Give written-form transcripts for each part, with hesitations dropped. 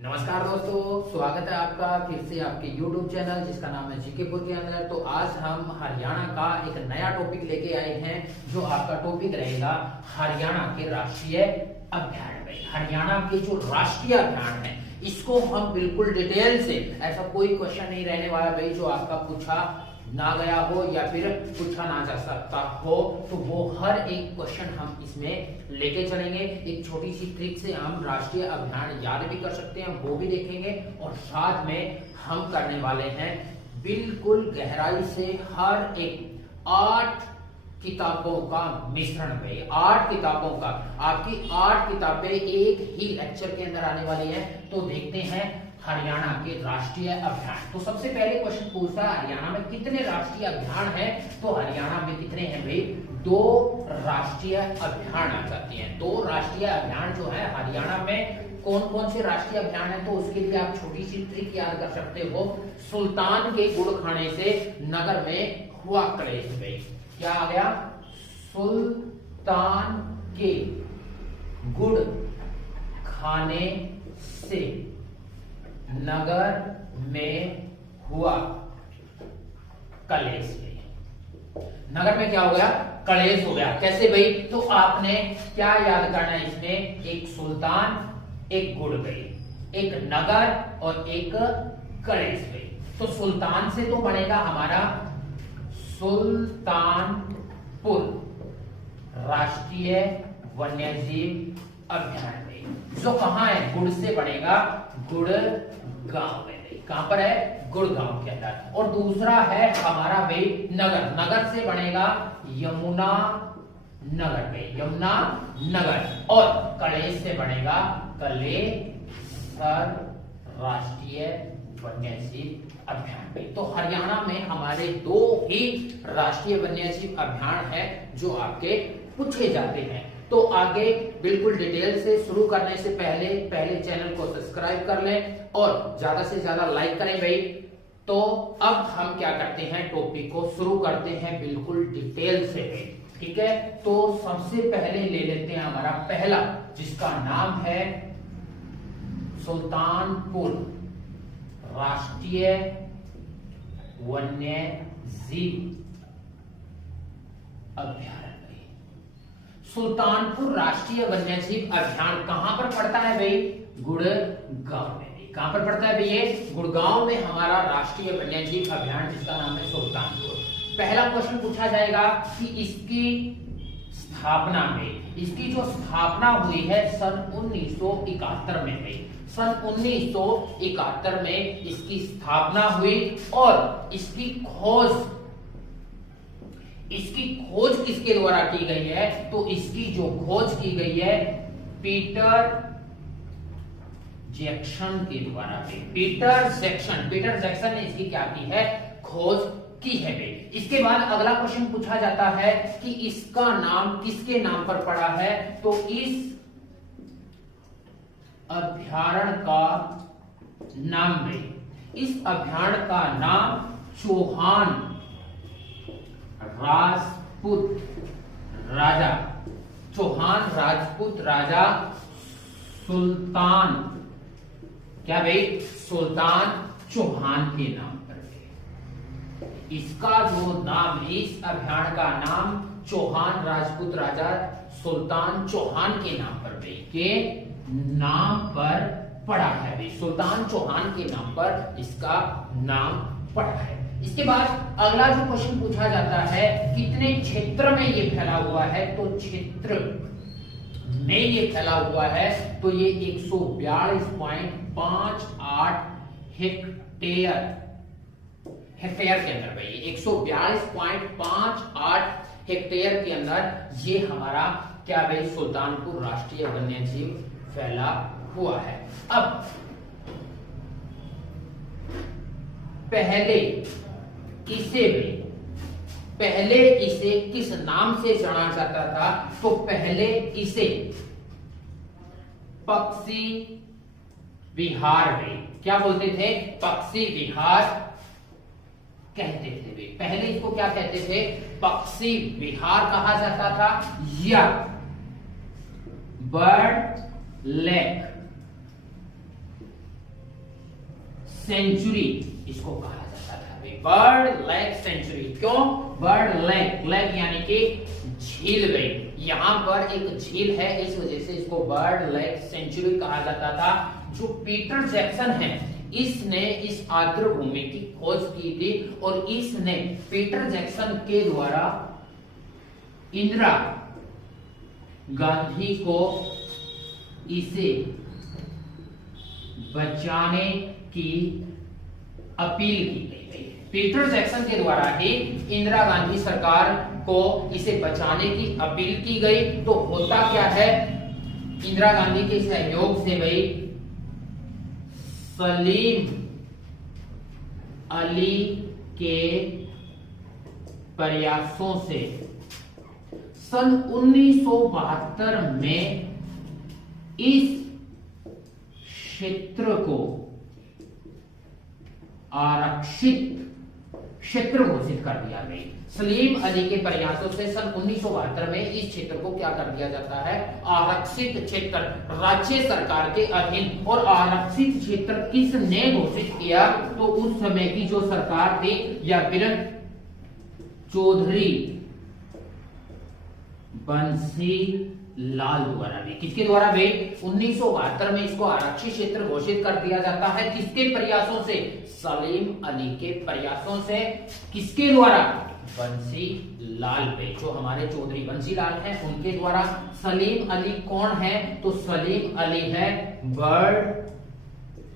नमस्कार दोस्तों, स्वागत है आपका फिर से आपके YouTube चैनल जिसका नाम है जीकेपुर के अंदर। तो आज हम हरियाणा का एक नया टॉपिक लेके आए हैं, जो आपका टॉपिक रहेगा हरियाणा के राष्ट्रीय अभ्यारण्य। हरियाणा के जो राष्ट्रीय अभ्यारण्य है इसको हम बिल्कुल डिटेल से, ऐसा कोई क्वेश्चन नहीं रहने वाला भाई जो आपका पूछा ना गया हो या फिर पूछा ना जा सकता हो, तो वो हर एक क्वेश्चन हम इसमें लेके चलेंगे। एक छोटी सी ट्रिक से हम राष्ट्रीय अभियान याद भी कर सकते हैं, वो भी देखेंगे। और साथ में हम करने वाले हैं बिल्कुल गहराई से हर एक 8 किताबों का मिश्रण में। 8 किताबों का, आपकी 8 किताबें एक ही लेक्चर के अंदर आने वाली है। तो देखते हैं हरियाणा के राष्ट्रीय अभियान। तो सबसे पहले क्वेश्चन पूछता है हरियाणा में कितने राष्ट्रीय अभियान हैं। तो हरियाणा में कितने हैं भाई? 2 राष्ट्रीय अभियान आ जाते हैं। 2 राष्ट्रीय अभियान जो है हरियाणा में, कौन कौन से राष्ट्रीय अभियान है तो उसके लिए आप छोटी सी ट्रिक याद कर सकते हो। सुल्तान के गुड़ खाने से नगर में हुआ कलेश भाई। क्या आ गया? सुल्तान के गुड़ खाने से नगर में हुआ कलेश। नगर में क्या हो गया? कलेश हो गया। कैसे भाई? तो आपने क्या याद करना है इसमें? एक सुल्तान, एक गुड़ गई, एक नगर और एक कलेश गई। तो सुल्तान से तो बनेगा हमारा सुल्तानपुर राष्ट्रीय वन्यजीव अभ्यारण्य, जो कहां है? गुड़ से बनेगा गुड़गांव में। कहां पर है? गुड़गांव के अंदर। और दूसरा है हमारा भाई नगर। नगर से बनेगा यमुना नगर में, यमुना नगर। और कलेश से बनेगा कलेसर राष्ट्रीय वन्यजीव अभ्यारण्य। तो हरियाणा में हमारे 2 ही राष्ट्रीय वन्यजीव अभ्यारण्य है जो आपके पूछे जाते हैं। तो आगे बिल्कुल डिटेल से शुरू करने से पहले चैनल को सब्सक्राइब कर लें और ज्यादा से ज्यादा लाइक करें भाई। तो अब हम क्या करते हैं, टॉपिक को शुरू करते हैं बिल्कुल डिटेल से, ठीक है। तो सबसे पहले ले लेते हैं हमारा पहला, जिसका नाम है सुल्तानपुर राष्ट्रीय वन्यजीव अभ्यारण्य। सुल्तानपुर राष्ट्रीय वन्यजीव अभ्यारण्य कहां पर पड़ता है भाई? गुड़गांव में। कहां पर पड़ता है भाई? ये गुड़गांव में हमारा राष्ट्रीय वन्यजीव अभ्यारण्य, जिसका नाम है सुल्तानपुर। पहला क्वेश्चन पूछा जाएगा कि इसकी स्थापना में, इसकी जो स्थापना हुई है सन 1971 में भाई। सन 1971 में इसकी स्थापना हुई। और इसकी खोज किसके द्वारा की गई है? तो इसकी जो खोज की गई है पीटर जैक्सन के द्वारा। पीटर जैक्सन ने इसकी क्या की है? खोज की है भाई। इसके बाद अगला क्वेश्चन पूछा जाता है कि इसका नाम किसके नाम पर पड़ा है? तो इस अभ्यारण्य का नाम भाई, इस अभ्यारण्य का नाम चौहान राजपूत राजा सुल्तान, क्या भाई? सुल्तान चौहान के नाम पर है। इसका जो नाम, इस अभ्यारण्य का नाम चौहान राजपूत राजा सुल्तान चौहान के नाम पर भाई, के नाम पर पड़ा है भाई। सुल्तान चौहान के नाम पर इसका नाम पड़ा है। इसके बाद अगला जो क्वेश्चन पूछा जाता है, कितने क्षेत्र में ये फैला हुआ है? तो क्षेत्र में ये फैला हुआ है तो ये 142.58 हेक्टेयर के अंदर भाई, 142.58 हेक्टेयर के अंदर ये हमारा क्या भाई? सुल्तानपुर राष्ट्रीय वन्यजीव फैला हुआ है। अब पहले इसे किस नाम से जाना जाता था? तो पहले इसे पक्षी विहार में, क्या बोलते थे? पक्षी विहार कहते थे भाई। पहले इसको क्या कहते थे? पक्षी विहार कहा जाता था, या बर्ड लेक सेंचुरी इसको कहा जाता था। Bird lake sanctuary. क्यों? बर्ड लेक, लेक यानी कि झील गई, यहाँ पर एक झील है, इस वजह से इसको बर्ड लेक सेंचुरी कहा जाता था। जो पीटर जैक्सन है, इसने इस आर्द्र भूमि की खोज की थी और इसने पीटर जैक्सन के द्वारा इंदिरा गांधी को इसे बचाने की अपील की गई। पीटर जैक्सन के द्वारा ही इंदिरा गांधी सरकार को इसे बचाने की अपील की गई। तो होता क्या है, इंदिरा गांधी के सहयोग से भाई सलीम अली के प्रयासों से सन 1972 में इस क्षेत्र को आरक्षित क्षेत्र घोषित कर दिया गया। सलीम अली के प्रयासों से सन 1972 में इस क्षेत्र को क्या कर दिया जाता है, आरक्षित क्षेत्र, राज्य सरकार के अधीन। और आरक्षित क्षेत्र किसने घोषित किया, तो उस समय की जो सरकार थी या बिरन चौधरी बंसी लाल द्वारा भी। किसके द्वारा भी? 1972 में इसको आरक्षित क्षेत्र घोषित कर दिया जाता है। किसके प्रयासों से? सलीम अली के प्रयासों से। किसके द्वारा? बंसी लाल पे, जो हमारे चौधरी बंसी लाल हैं उनके द्वारा। सलीम अली कौन है? तो सलीम अली है बर्ड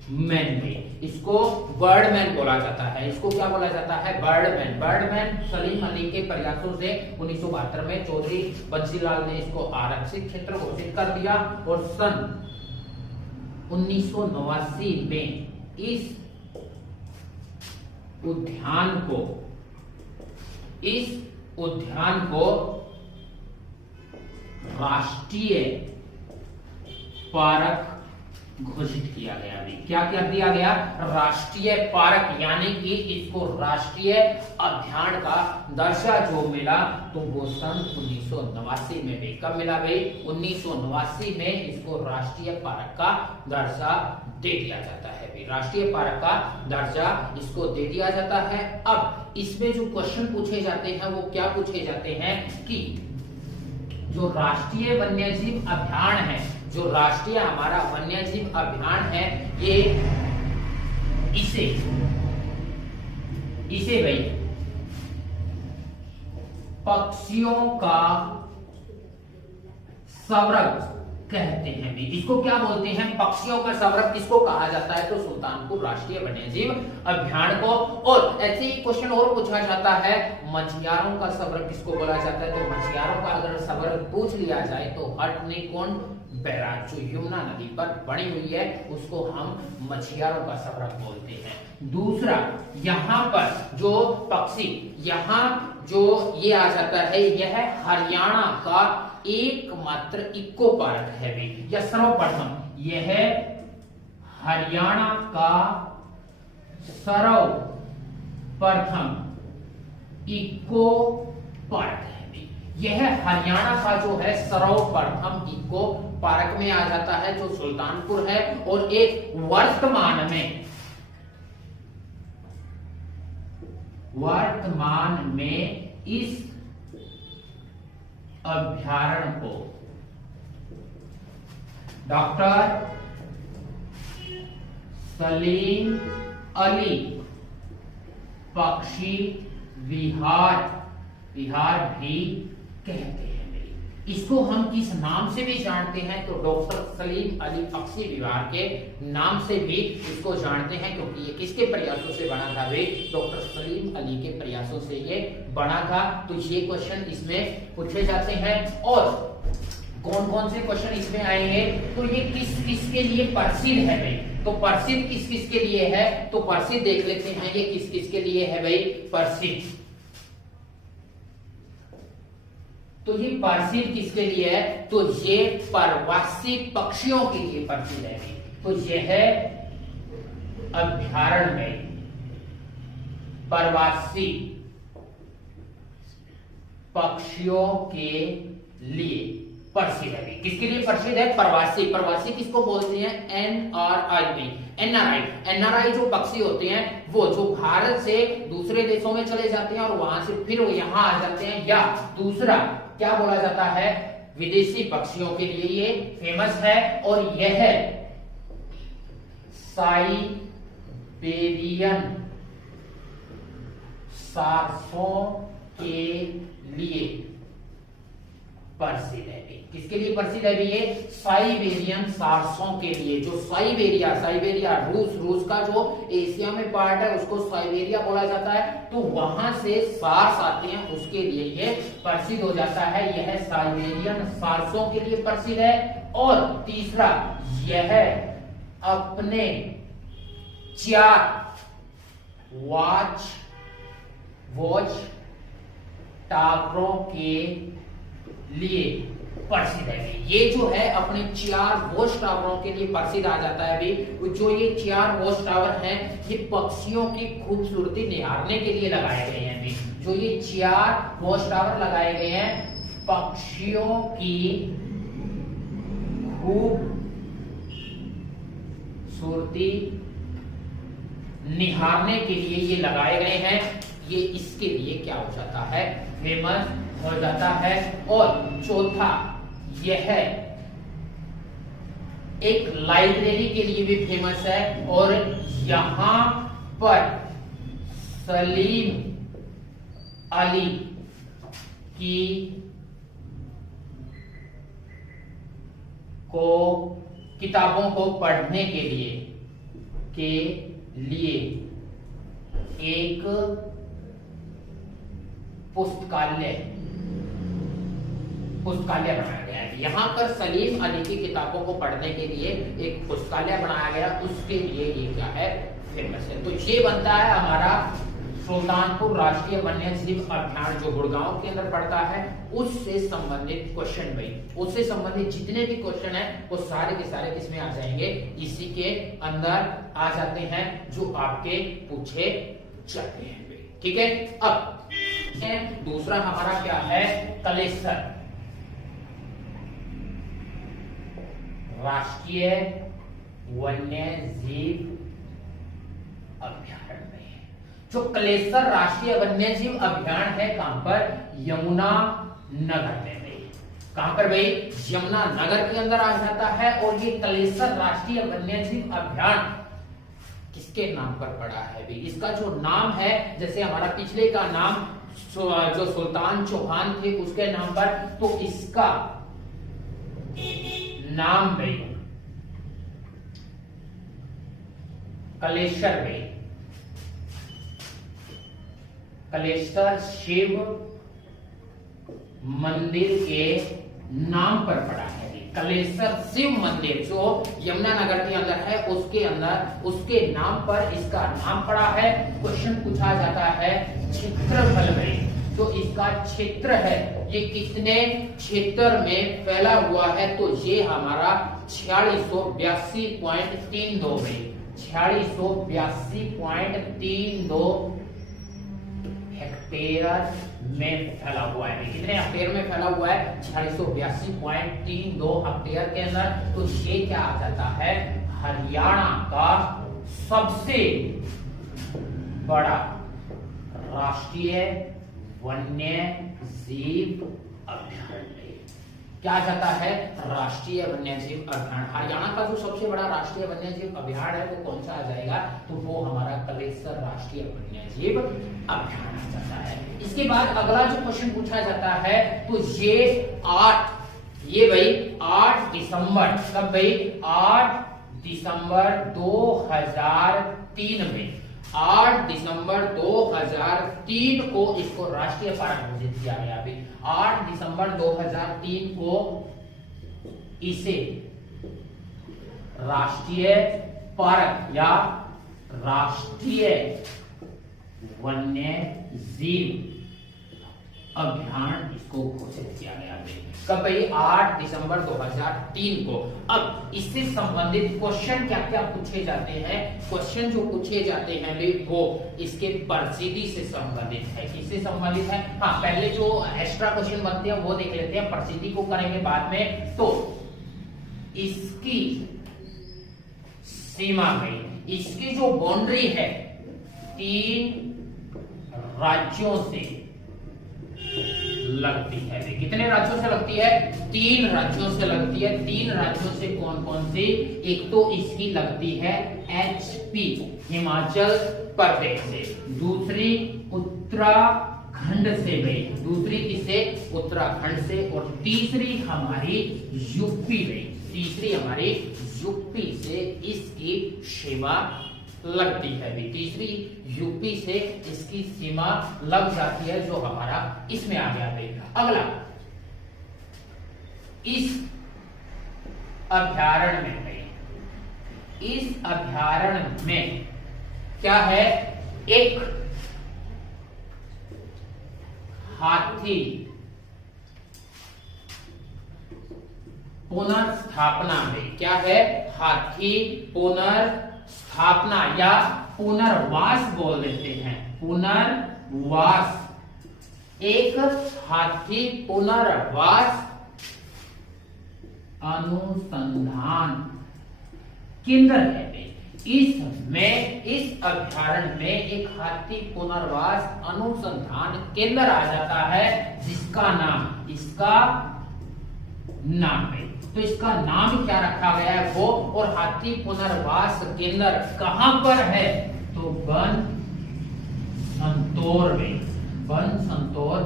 मैन में, इसको बर्डमैन बोला जाता है। इसको क्या बोला जाता है? बर्डमैन। बर्डमैन सलीम अली के प्रयासों से 1972 में चौधरी बंसीलाल ने इसको आरक्षित क्षेत्र घोषित कर दिया और सन 1989 में इस उद्यान को राष्ट्रीय पार्क घोषित किया गया। भी क्या कर दिया गया? राष्ट्रीय पार्क, यानी कि इसको राष्ट्रीय अभ्यारण्य का दर्जा जो मिला तो वो सन 1989 में भी। कब मिला भाई? 1989 में इसको राष्ट्रीय पार्क का दर्जा दे दिया जाता है। राष्ट्रीय पार्क का दर्जा इसको दे दिया जाता है। अब इसमें जो क्वेश्चन पूछे जाते हैं वो क्या पूछे जाते हैं कि जो राष्ट्रीय वन्यजीव अभ्यारण्य है, जो राष्ट्रीय हमारा वन्यजीव अभ्यारण्य है, ये इसे भाई पक्षियों का स्वर्ग कहते हैं। भी इसको क्या बोलते हैं? पक्षियों का स्वर्ग किसको कहा जाता है? तो सुल्तानपुर राष्ट्रीय वन्यजीव अभ्यारण्य को। और ऐसे ही क्वेश्चन और पूछा जाता है, मछियारों का स्वर्ग किसको बोला जाता है? तो मछियारों का अगर स्वर्ग पूछ लिया जाए तो हटनीकुंड बैराज जो यमुना नदी पर बनी हुई है उसको हम मछियारों का स्वर्ग बोलते हैं। दूसरा, यहाँ पर जो पक्षी, यहाँ जो ये आ जाता है, यह हरियाणा का एकमात्र इको पार्क है भी, या सर्वप्रथम यह हरियाणा का सर्वप्रथम इको पार्क है। यह हरियाणा का जो है सर्वप्रथम इको पार्क में आ जाता है, जो सुल्तानपुर है। और एक वर्तमान में इस अभ्यारण्य को डॉक्टर सलीम अली पक्षी विहार भी कहते हैं। इसको हम किस नाम से भी जानते हैं? तो डॉक्टर सलीम अली पक्षी विहार के नाम से भी इसको जानते हैं, क्योंकि ये किसके प्रयासों से बना था? वे डॉक्टर सलीम अली के प्रयासों से ये बना था। तो ये क्वेश्चन इसमें पूछे जाते हैं। और कौन कौन से क्वेश्चन इसमें आएंगे? तो ये किस किस के लिए प्रसिद्ध है भाई? तो प्रसिद्ध किस किस के लिए है? तो प्रसिद्ध देख लेते हैं, ये किस किस के लिए है भाई प्रसिद्ध? तो ये प्रसिद्ध किसके लिए है? तो ये प्रवासी पक्षियों के लिए प्रसिद्ध है। तो यह अभ्यारण्य में प्रवासी पक्षियों के लिए प्रसिद्ध है। किसके लिए प्रसिद्ध है? प्रवासी। प्रवासी किसको बोलते हैं? एनआरआई में। एनआरआई जो पक्षी होते हैं वो जो भारत से दूसरे देशों में चले जाते हैं और वहां से फिर वो यहाँ आ जाते हैं, या दूसरा क्या बोला जाता है, विदेशी पक्षियों के लिए ये फेमस है। और यह साइबेरियन सारसों के लिए प्रसिद्ध है। किसके लिए प्रसिद्ध है? ये साइबेरियन सारसों के लिए। जो साइबेरिया रूस का जो एशिया में पार्ट है उसको साइबेरिया बोला जाता है, तो वहां से सार्स आते हैं, उसके लिए ये प्रसिद्ध हो जाता है। यह साइबेरियन सारसों के लिए प्रसिद्ध है। और तीसरा, यह अपने 4 वॉच टावरों के लिए प्रसिद्ध है। ये जो है अपने 4 वॉच टावरों के लिए प्रसिद्ध आ जाता है। अभी जो ये 4 वॉच टावर हैं ये पक्षियों की खूबसूरती निहारने के लिए लगाए गए हैं। अभी जो ये 4 वॉच टावर लगाए गए हैं पक्षियों की खूबसूरती निहारने के लिए ये लगाए गए हैं। ये इसके लिए क्या हो जाता है? फेमस हो जाता है। और चौथा, यह एक लाइब्रेरी के लिए भी फेमस है। और यहां पर सलीम अली की किताबों को पढ़ने के लिए एक पुस्तकालय बनाया गया है। यहाँ पर सलीम अली की किताबों को पढ़ने के लिए एक पुस्तकालय बनाया गया, उसके लिए ये क्या है? फेमस है। तो ये बनता है हमारा सुल्तानपुर राष्ट्रीय वन्यजीव अभ्यारण्य, जो गुड़गांव के अंदर पड़ता है, उससे संबंधित क्वेश्चन। भाई उससे संबंधित जितने भी क्वेश्चन है वो सारे के सारे किसमें आ जाएंगे? इसी के अंदर आ जाते हैं जो आपके पूछे जाते हैं। ठीक है। अब दूसरा हमारा क्या है? कलेसर राष्ट्रीय वन्यजीव अभ्यारण्य। जो कलेसर राष्ट्रीय वन्यजीव अभ्यारण्य है कहां पर? यमुना नगर में। कहां पर भाई? यमुना नगर के अंदर आ जाता है। और ये कलेसर राष्ट्रीय वन्यजीव अभ्यारण्य किसके नाम पर पड़ा है? भी इसका जो नाम है, जैसे हमारा पिछले का नाम जो सुल्तान चौहान थे उसके नाम पर, तो इसका नाम भाई कलेसर शिव मंदिर के नाम पर पड़ा है। कलेसर शिव मंदिर जो यमुनानगर के अंदर है उसके नाम पर इसका नाम पड़ा है। क्वेश्चन पूछा जाता है क्षेत्रफल में, जो इसका क्षेत्र है ये कितने क्षेत्र में फैला हुआ है? तो ये हमारा 4682.32 में 4682.32 हेक्टेयर में फैला हुआ है। कितने हेक्टेयर में फैला हुआ है? 4682.32 हेक्टेयर के अंदर। तो ये क्या आ जाता है? हरियाणा का सबसे बड़ा राष्ट्रीय वन्यजीव अभ्यारण्य। क्या जाता है? राष्ट्रीय वन्यजीव अभ्यारण्य। हरियाणा का जो सबसे बड़ा राष्ट्रीय वन्यजीव अभ्यारण्य है वो कौन सा आ जाएगा? तो वो हमारा कलेसर राष्ट्रीय वन्यजीव अभ्यारण्य आ जाता है। इसके बाद अगला जो क्वेश्चन पूछा जाता है, तो ये 8 दिसंबर, कब भाई? 8 दिसंबर 2003 में 8 दिसंबर 2003 को इसको राष्ट्रीय पार्क घोषित किया गया। अभी 8 दिसंबर 2003 को इसे राष्ट्रीय पार्क या राष्ट्रीय वन्यजीव अभियान इसको घोषित किया गया है। कब भाई? 8 दिसंबर 2003 को। अब इससे संबंधित क्वेश्चन क्या क्या पूछे जाते हैं? क्वेश्चन जो पूछे जाते हैं भाई वो इसके प्रसिद्धि से संबंधित है। किससे संबंधित है? हाँ, पहले जो एक्स्ट्रा क्वेश्चन बनते हैं वो देख लेते हैं, प्रसिद्धि को करेंगे बाद में। तो इसकी सीमा में, इसकी जो बाउंड्री है 3 राज्यों से लगती है। कितने राज्यों से लगती है? 3 राज्यों से लगती है। 3 राज्यों से कौन कौन से? एक तो इसकी लगती है HP हिमाचल प्रदेश से, दूसरी उत्तराखंड से गई, दूसरी किसे? उत्तराखंड से, और तीसरी हमारी यूपी गई, तीसरी हमारी यूपी से इसकी सीमा लगती है। भी तीसरी यूपी से इसकी सीमा लग जाती है, जो हमारा इसमें आ गया है। अगला, इस अभयारण्य में, इस अभयारण्य में क्या है? एक हाथी पुनर्स्थापना में, क्या है? हाथी पुनर्स्थापना या पुनर्वास बोल देते हैं, पुनर्वास। एक हाथी पुनर्वास अनुसंधान केंद्र है। इसमें, इस अभयारण्य में एक हाथी पुनर्वास अनुसंधान केंद्र आ जाता है, जिसका नाम, इसका नाम है। तो इसका नाम क्या रखा गया है वो? और हाथी पुनर्वास केंद्र कहां पर है? तो बन संतोर में, बन संतोर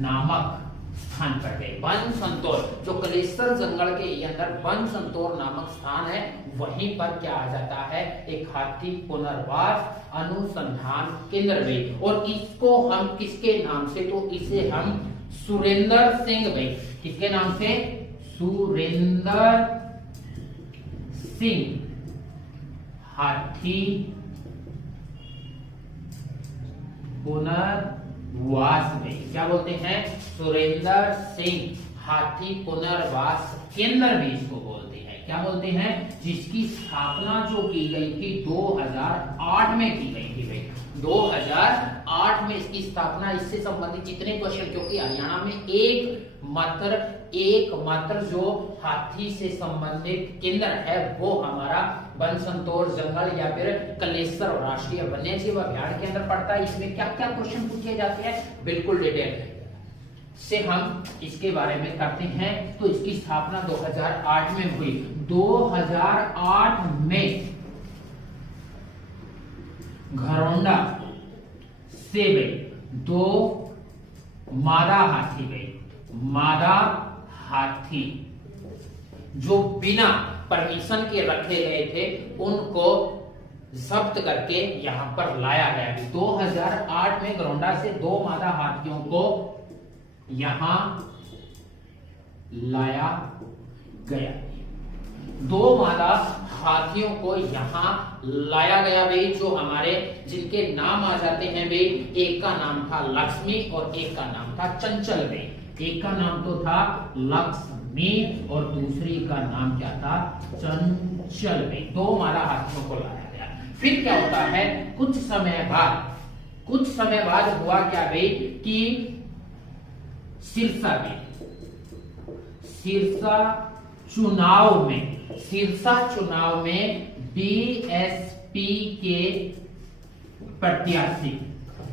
नामक स्थान पर है। बन संतोर, जो कलेसर जंगल के अंदर बन संतोर नामक स्थान है, वहीं पर क्या आ जाता है? एक हाथी पुनर्वास अनुसंधान केंद्र में। और इसको हम किसके नाम से? तो इसे हम सुरेंद्र सिंह भाई, किसके नाम से? सुरेंद्र सिंह हाथी पुनर्वास में, क्या बोलते हैं? सुरेंद्र सिंह हाथी पुनर्वास केंद्र भी इसको बोलते हैं। क्या बोलते हैं? जिसकी स्थापना जो की गई थी 2008 में की गई थी भाई, 2008 में इसकी स्थापना। इससे संबंधित जितने क्वेश्चन, क्योंकि हरियाणा में एकमात्र जो हाथी से संबंधित केंद्र है वो हमारा बन संतोर जंगल या फिर कलेसर राष्ट्रीय वन्यजीव अभयारण्य के अंदर पड़ता है। इसमें क्या क्या क्वेश्चन पूछे जाते हैं बिल्कुल डिटेल से हम इसके बारे में करते हैं। तो इसकी स्थापना 2008 में हुई। 2008 में घरौंडा से गई 2 मादा हाथी गई, मादा हाथी जो बिना परमिशन के रखे गए थे, उनको जब्त करके यहां पर लाया गया। 2008 में घरौंडा से 2 मादा हाथियों को यहां लाया गया। 2 मादा हाथियों को यहां लाया गया भाई, जो हमारे जिनके नाम आ जाते हैं भाई। एक का नाम था लक्ष्मी और एक का नाम था चंचल भाई। एक का नाम तो था लक्ष्मी और दूसरी का नाम क्या था? चंचल भाई। 2 मादा हाथियों को लाया गया। फिर क्या होता है? कुछ समय बाद हुआ क्या भाई कि सिरसा चुनाव में बीएसपी के प्रत्याशी,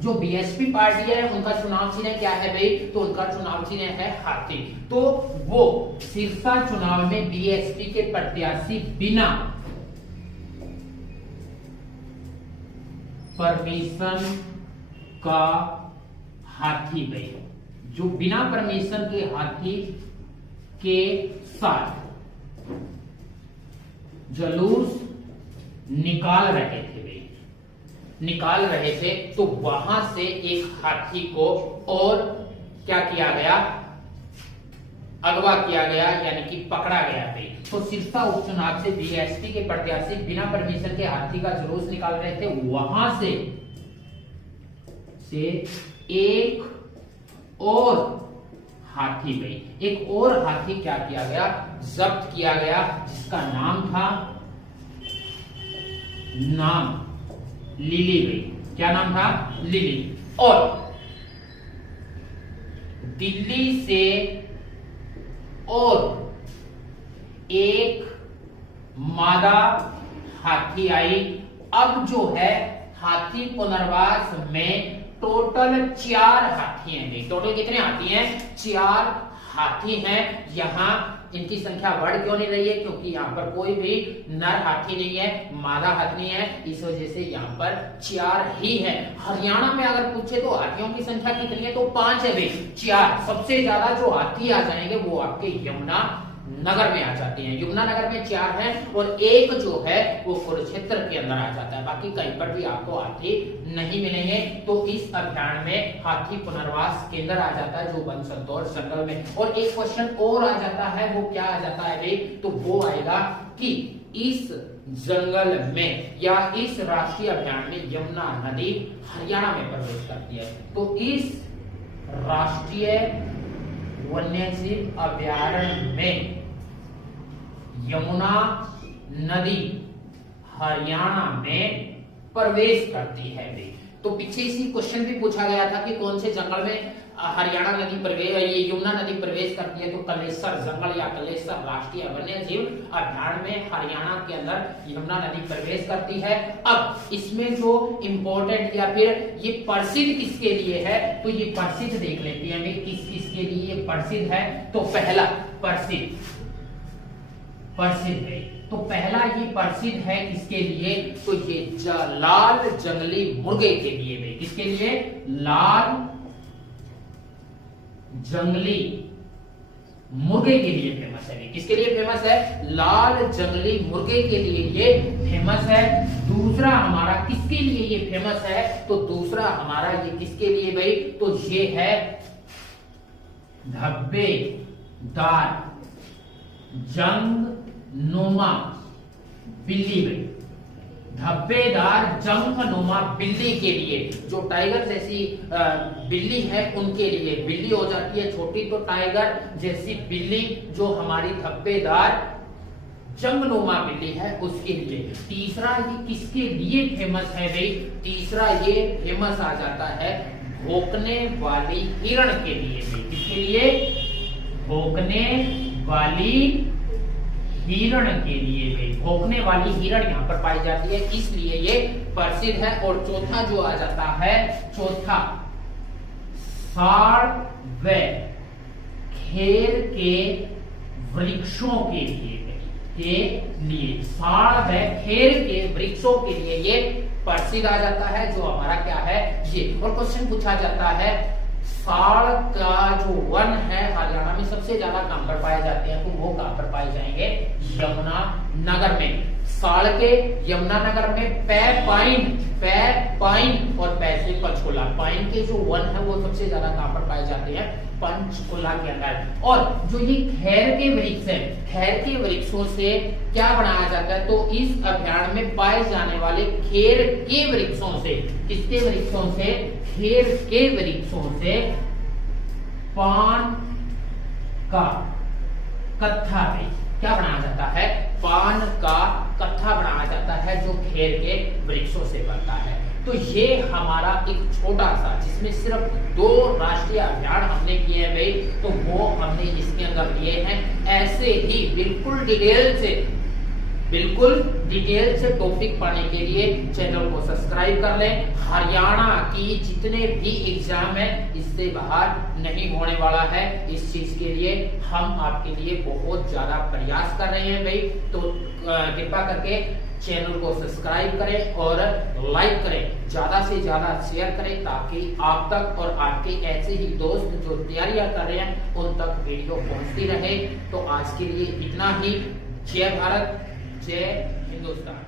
जो बीएसपी पार्टी है, उनका चुनाव चिन्ह क्या है भाई? तो उनका चुनाव चिन्ह है हाथी। तो वो सिरसा चुनाव में बीएसपी के प्रत्याशी बिना परमिशन का हाथी भाई, जो बिना परमिशन के हाथी के साथ जुलूस निकाल रहे थे, तो वहां से एक हाथी को और क्या किया गया? अगवा किया गया, यानी कि पकड़ा गया भाई। तो सिरसा उपचुनाव से बीएसपी के प्रत्याशी बिना परमिशन के हाथी का जुलूस निकाल रहे थे, वहां से एक और हाथी भाई, एक और हाथी क्या किया गया, जब्त किया गया, जिसका नाम था लिली भाई। क्या नाम था, लिली। और दिल्ली से और एक मादा हाथी आई। अब जो है हाथी पुनर्वास में टोटल 4 हाथी हैं। टोटल कितने हाथी हैं, 4 हाथी हैं। यहाँ इनकी संख्या बढ़ क्यों नहीं रही है, क्योंकि यहाँ पर कोई भी नर हाथी नहीं है, मादा हाथी नहीं है, इस वजह से यहाँ पर 4 ही है। हरियाणा में अगर पूछे तो हाथियों की संख्या कितनी है, तो 5 है भाई, 4। सबसे ज्यादा जो हाथी आ जाएंगे वो आपके यमुना नगर में आ जाती हैं। यमुना नगर में 4 हैं और एक जो है वो कुरुक्षेत्र के अंदर आ जाता है। बाकी कहीं पर भी आपको हाथी नहीं मिलेंगे। तो इस अभियान में हाथी पुनर्वास केंद्र आ जाता है, जो वन संतोष जंगल में। और एक क्वेश्चन और आ जाता है, वो क्या आ जाता है भाई, तो वो आएगा कि इस जंगल में या इस राष्ट्रीय अभियान में यमुना नदी हरियाणा में प्रवेश करती है। तो इस राष्ट्रीय वन्यजीव अभयारण्य में यमुना नदी हरियाणा में प्रवेश करती है। तो पीछे इसी क्वेश्चन भी पूछा गया था कि कौन से जंगल में हरियाणा नदी प्रवेश, ये यमुना नदी प्रवेश करती है, तो कलेसर जंगल या कलेसर राष्ट्रीय वन्यजीव अभयारण्य में हरियाणा के अंदर यमुना नदी प्रवेश करती है। अब इसमें जो इंपॉर्टेंट या फिर ये प्रसिद्ध किसके लिए है, तो ये प्रसिद्ध देख लेते हैं किस किसके लिए ये प्रसिद्ध है। तो पहला प्रसिद्ध है, तो पहला ये प्रसिद्ध है किसके लिए, तो ये लाल जंगली मुर्गे के लिए भाई। किसके लिए, लाल जंगली मुर्गे के लिए फेमस है। किसके लिए फेमस है, लाल जंगली मुर्गे के लिए ये फेमस है। दूसरा हमारा किसके लिए ये फेमस है, तो दूसरा हमारा ये किसके लिए भाई, तो ये है धब्बेदार जंगनुमा बिल्ली भाई। धब्बेदार जंगनुमा बिल्ली के लिए, जो टाइगर जैसी बिल्ली है उनके लिए, बिल्ली हो जाती है छोटी तो टाइगर जैसी बिल्ली, जो हमारी धब्बेदार जंगनुमा बिल्ली है उसके लिए। तीसरा ये किसके लिए फेमस है भाई, तीसरा ये फेमस आ जाता है भौंकने वाली हिरण के लिए भाई। किसके लिए, भौंकने वाली हिरण के लिए भाई। भौंकने वाली हिरण यहाँ पर पाई जाती है, इसलिए ये प्रसिद्ध है। और चौथा जो आ जाता है, चौथा साड़ व खेर के वृक्षों के लिए साड़ व खेर के वृक्षों के लिए ये प्रसिद्ध आ जाता है, जो हमारा क्या है ये। और क्वेश्चन पूछा जाता है साड़ का जो वन है हरियाणा में सबसे ज्यादा कहां पर पाए जाते हैं, तो वो कहां पर पाए जाएंगे, यमुना नगर में। साड़ के यमुना नगर में पाइन और पैसे पंचकुला, पाइन के जो वन है वो सबसे ज्यादा कहां पर पाए जाते हैं, पंचकुला के अंदर। और जो ये खैर के वृक्ष है, खैर के वृक्षों से क्या बनाया जाता है, तो इस अभ्यारण्य में पाए जाने वाले खेर के वृक्षों से, किसके वृक्षों से, खेर के वृक्षों से पान का कत्था है, क्या बनाया जाता है, पान का कत्था बनाया जाता है, जो खेर के वृक्षों से बनता है। तो ये हमारा एक छोटा सा, जिसमें सिर्फ 2 राष्ट्रीय अभियान हमने किए हैं भाई, तो वो हमने इसके अंदर लिए हैं। ऐसे ही बिल्कुल डिटेल से टॉपिक पाने के लिए चैनल को सब्सक्राइब कर लें। हरियाणा की जितने भी एग्जाम है इससे बाहर नहीं होने वाला है। इस चीज के लिए हम आपके लिए बहुत ज्यादा प्रयास कर रहे हैं भाई। तो कृपा करके चैनल को सब्सक्राइब करें और लाइक करें, ज्यादा से ज्यादा शेयर करें, ताकि आप तक और आपके ऐसे ही दोस्त जो तैयारियां कर रहे हैं उन तक वीडियो पहुंचती रहे। तो आज के लिए इतना ही। जय भारत, जय हिंदुस्तान।